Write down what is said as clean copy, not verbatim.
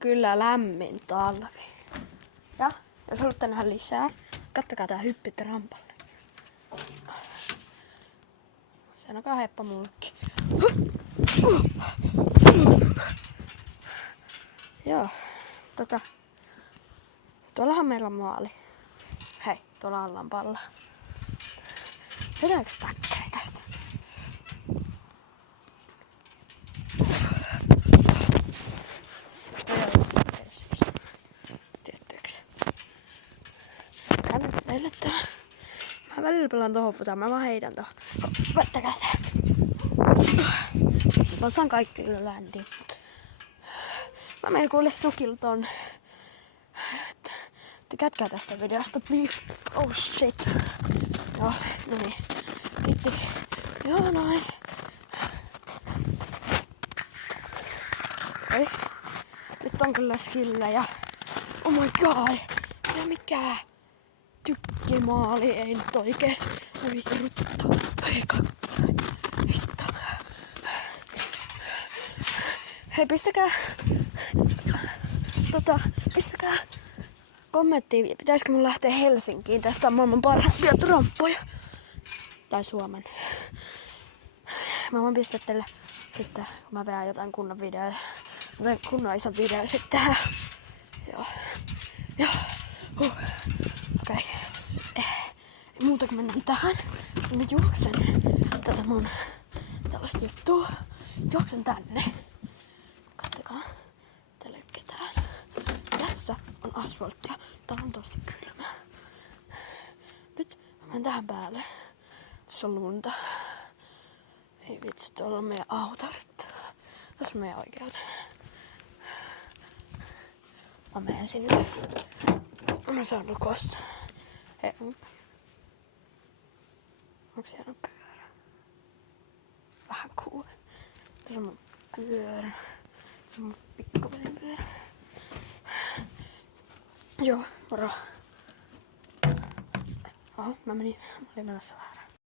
Kyllä lämmin talvi. Ja jos haluatte nähdä lisää, kattokaa tää hyppy rampalle. Sanokaa heppa mullekin. Joo, tuollahan meillä on maali. Hei, tuolla ollaan palla. Vedäänkö päkkejä tästä? Tietysti. Käyn teille tää. Mä välillä pelaan tohon futaan, mä vaan heitän tohon. Vettäkää tää. Mä saan kaikki ländiin. Mä menen kuule Snukilla ton. Tykätkää tästä videosta, please. Oh shit. Joo, noin. Kiitti. Joo, noin. Oi. Nyt on kyllä skillejä. Oh my god. Ja mikä tykkimaali ei nyt oikeesti. Ei kirjoittu. Eikä. Hitto. Hei, pistäkää kommenttiin, pitäisikö mun lähteä Helsinkiin. Tästä on maailman parhaimpia tromppoja. Tai Suomen. Mä voin pistää teille sitten, kun mä vedän jotain kunnon videoita. Jotain kunnon ison video sitten tähän. Joo. Okei. Ei muuta kuin mennään tähän. Mä juoksen tätä mun tällaista juttua. Juoksen tänne. Katsokaa. Täällä ei ole ketään. Tässä on asfalttia. Täällä on tosi kylmä. Nyt mä menen tähän päälle. Tässä on lunta. Ei vitsi, tuolla on meidän autorit. Tässä on meidän oikeuden. Mä menen sinne. Mä saan lukossa. Hei. Onko siellä pyörä? Vähän cool. Tässä on mun pyörä. Tässä on mun pikkuvelin pyörä. Joo, moro. Oho, mä olin menossa vähän